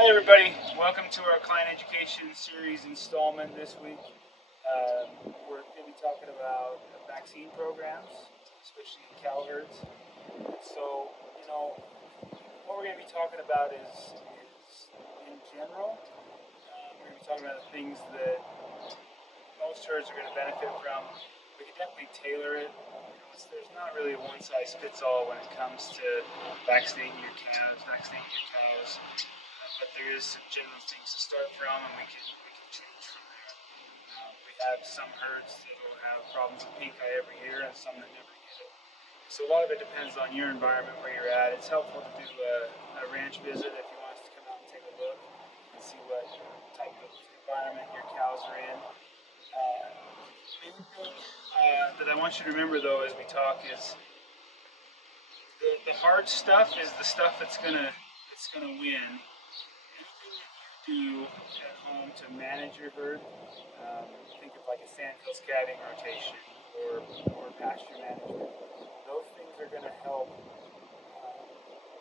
Hi everybody, welcome to our client education series installment this week. We're going to be talking about vaccine programs, especially in cow herds. So, what we're going to be talking about is in general, we're going to be talking about the things that most herds are going to benefit from. We can definitely tailor it. There's not really a one-size-fits-all when it comes to vaccinating your cows, but there is some general things to start from, and we can change from there. We have some herds that will have problems with pink eye every year, and some that never get it. So a lot of it depends on your environment where you're at. It's helpful to do a ranch visit if you want us to come out and take a look and see what type of environment your cows are in. Main thing that I want you to remember though as we talk is the hard stuff is the stuff that's gonna win. Anything that you do at home to manage your herd, think of like a sandhills calving rotation or pasture management. Those things are going to help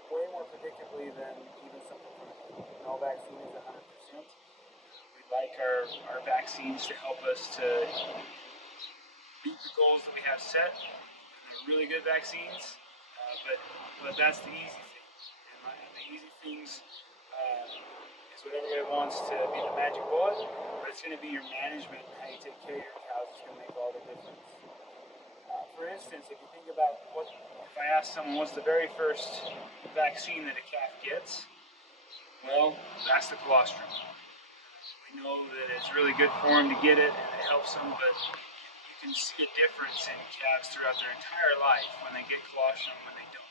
way more predictably than even something from no vaccine is 100%. We like our vaccines to help us to meet the goals that we have set. They're really good vaccines, but that's the easy thing. And the easy things is what everybody wants to be the magic bullet, but it's going to be your management and how you take care of your cows is going to make all the difference. For instance, if you think about if I ask someone what's the very first vaccine that a calf gets, well, that's the colostrum. We know that it's really good for them to get it and it helps them, but you can see a difference in calves throughout their entire life when they get colostrum and when they don't.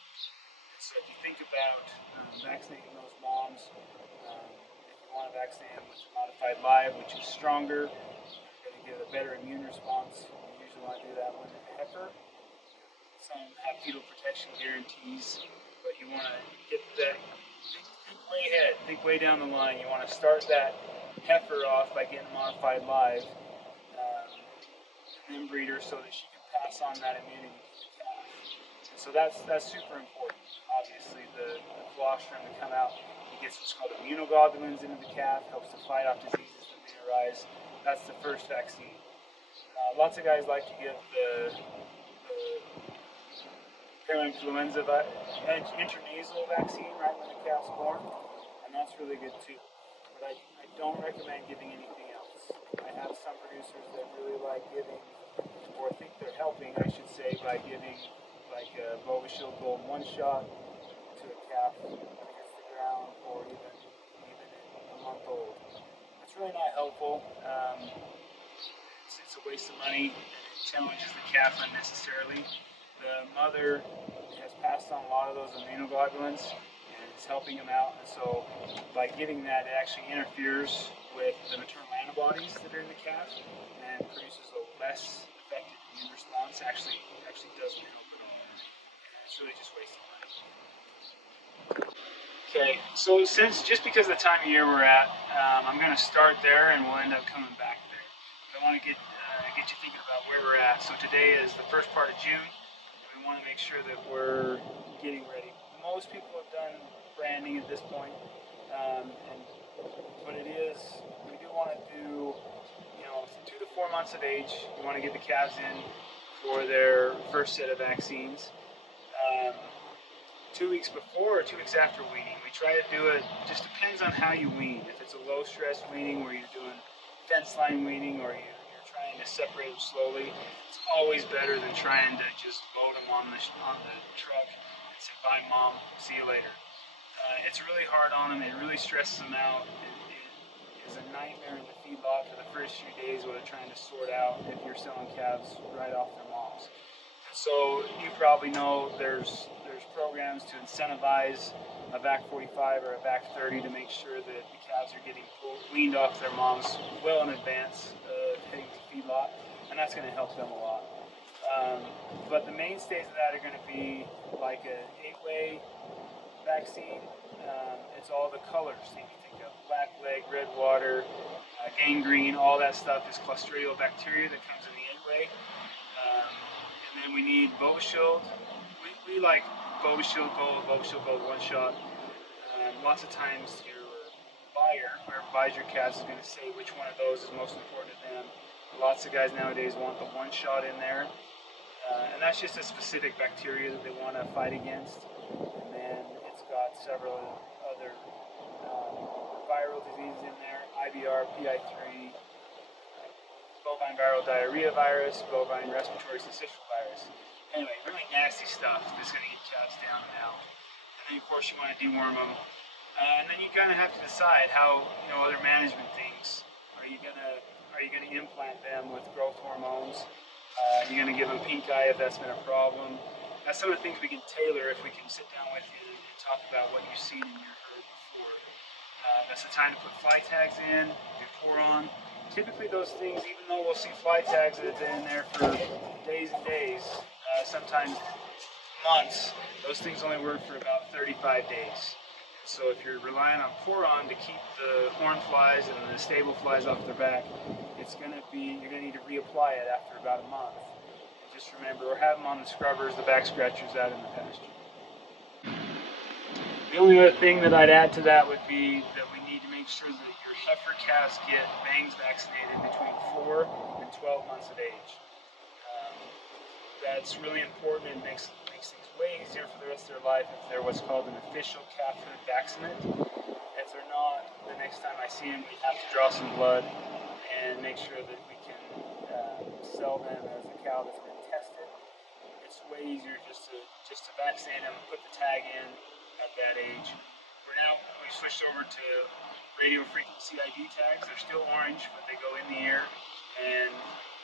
And so if you think about vaccinating those moms, if you want to vaccinate them with modified live, which is stronger, you're going to get a better immune response. You usually want to do that one in a heifer. Some have fetal protection guarantees, but you want to get that, think way ahead, think way down the line. You want to start that heifer off by getting modified live, and then breed her so that she can pass on that immunity to the calf. And so that's super important. Obviously, the colostrum to come out, it gets what's called immunoglobulins into the calf, helps to fight off diseases that may arise. That's the first vaccine. Lots of guys like to give the parainfluenza intranasal vaccine right when the calf's born, and that's really good too. But I don't recommend giving anything else. I have some producers that really like giving, or think they're helping, I should say, by giving like a Bovishield Gold one shot to a calf when it hits the ground, or even a month old. It's really not helpful. It's a waste of money, and it challenges the calf unnecessarily. The mother has passed on a lot of those immunoglobulins, and it's helping them out. And so, by giving that, it actually interferes with the maternal antibodies that are in the calf and produces a less effective immune response. Actually doesn't help at all. And it's really just wasting money. Okay, so just because of the time of year we're at, I'm going to start there, and we'll end up coming back there. But I want to get you thinking about where we're at. So today is the first part of June. We want to make sure that we're getting ready. Most people have done branding at this point, but we do want to do, 2 to 4 months of age. We want to get the calves in for their first set of vaccines. 2 weeks before or 2 weeks after weaning. We try to do it, just depends on how you wean. If it's a low stress weaning where you're doing fence line weaning or you're trying to separate them slowly, it's always better than trying to just load them on the truck and say, bye mom, see you later. It's really hard on them, it really stresses them out. It is a nightmare in the feedlot for the first few days where they're trying to sort out if you're selling calves right off their moms. So you probably know there's programs to incentivize a VAC 45 or a VAC 30 to make sure that the calves are getting weaned off their moms well in advance of heading to feedlot, and that's going to help them a lot. But the mainstays of that are going to be like an 8-way vaccine. It's all the colors that you think of: black leg, red water, gangrene. All that stuff is Clostridial bacteria that comes in the 8-way. And then we need Bovishield. We like Bovishield Gold one shot. Lots of times your buyer, whoever buys your calves, is going to say which one of those is most important to them. Lots of guys nowadays want the one shot in there, and that's just a specific bacteria that they want to fight against. And then it's got several other viral diseases in there: IBR, PI3, bovine viral diarrhea virus, bovine respiratory syncytial virus. Anyway, really nasty stuff that's going to get calves down and out. And then of course you want to deworm them. And then you kind of have to decide how, other management things. Are you gonna implant them with growth hormones? Are you gonna give them pink eye if that's been a problem? That's some of the things we can tailor if we can sit down with you and talk about what you've seen in your herd before. That's the time to put fly tags in, do pour on. Typically those things, even though we'll see fly tags that have been in there for days and days, sometimes months, those things only work for about 35 days. So if you're relying on pour-on to keep the horn flies and the stable flies off their back, you're going to need to reapply it after about a month. And just remember, or have them on the scrubbers, the back scratchers out in the pasture. The only other thing that I'd add to that would be that we need to make sure that your heifer calves get bangs vaccinated between 4 and 12 months of age. That's really important and makes things way easier for the rest of their life if they're what's called an official calf herd vaccinate. If they're not, the next time I see them, we have to draw some blood and make sure that we can sell them as a cow that's been tested. It's way easier just to vaccinate them, put the tag in at that age. We've switched over to radio frequency ID tags. They're still orange, but they go in the ear, and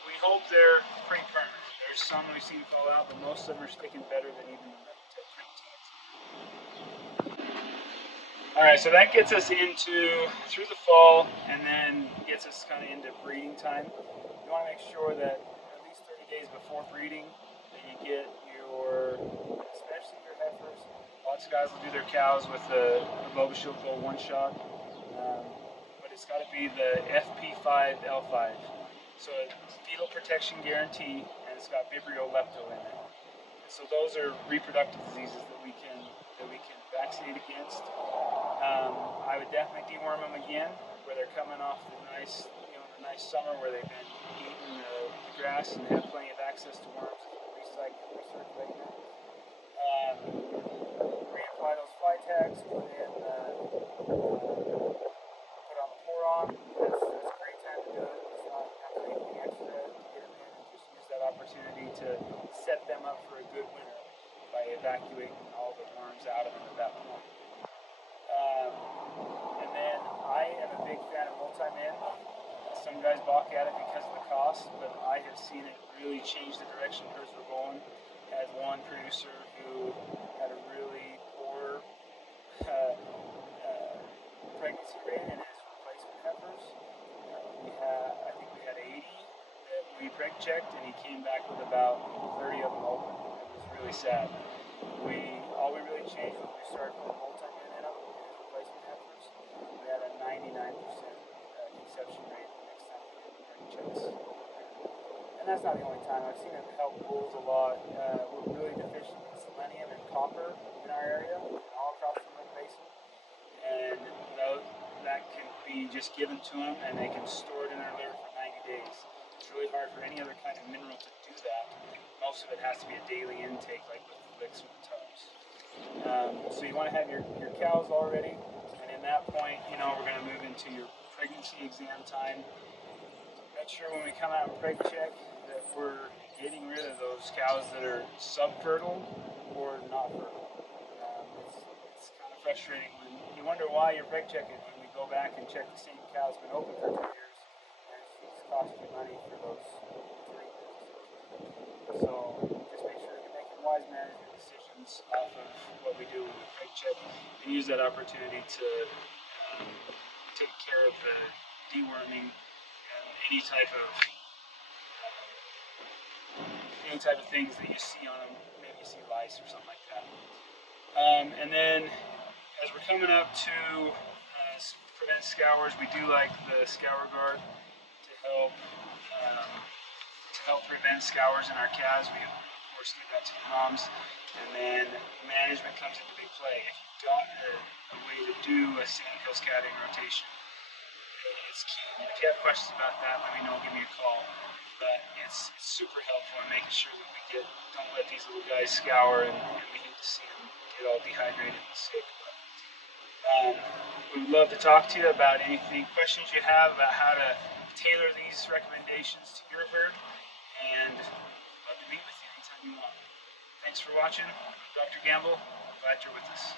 we hope they're pretty permanent. There's some we've seen fall out, but most of them are sticking better than even the Alright, so that gets us through the fall, and then gets us kind of into breeding time. You want to make sure that at least 30 days before breeding, that you get especially your heifers. Lots of guys will do their cows with a Bovashield Gold one shot, but it's got to be the FP5L5. So it's fetal protection guarantee, and it's got Vibrio lepto in it. So those are reproductive diseases that we can vaccinate against. I would definitely deworm them again, where they're coming off the nice summer where they've been eating the grass and have plenty of access to worms. Recirculate them. Reapply those fly tags. Put on the pour-on. That's a great time to do it. It's not anything extra to get them in. Just use that opportunity to set them up for a good winter by evacuating all the worms out of them at that point. And then I am a big fan of multi-min. Some guys balk at it because of the cost, but I have seen it really change the direction herds were going. I had one producer who had a really poor pregnancy rate in his replacement heifers. I think we had 80 that we preg checked, and he came back with about 30 of them open. It was really sad. All we really changed was we started putting multi-min in them, replacement heifers. We had a 99% conception rate the next time we did preg checks. And that's not the only time. I've seen it help bulls a lot. We're really deficient in selenium and copper in our area, all across the Midland Basin. And that can be just given to them, and they can store it in their liver for 90 days. It's really hard for any other kind of mineral to do that. Most of it has to be a daily intake, like with the licks with the tubs. So you want to have your cows all ready, and in that point, we're going to move into your pregnancy exam time. Make sure when we come out and preg check that we're getting rid of those cows that are subfertile or not fertile. It's kind of frustrating when you wonder why you're preg checking when we go back and check the same cow's been open for 2 years, and it's costing you money for those 3 visits. So just make sure you're making wise management decisions off of what we do when we preg check, and use that opportunity to take care of the deworming and any type of things that you see on them. Maybe you see lice or something like that. And then as we're coming up to prevent scours, we do like the scour guard to help prevent scours in our calves. We of course, give that to the moms. And then management comes into big play. If you've got a way to do a sandhill scatting rotation, it's key. And if you have questions about that, let me know, give me a call. But it's super helpful in making sure that don't let these little guys scour, and we hate to see them get all dehydrated and sick. We would love to talk to you about anything, questions you have about how to tailor these recommendations to your herd, and love to meet with you anytime you want. Thanks for watching. I'm Dr. Gamble. Glad you're with us.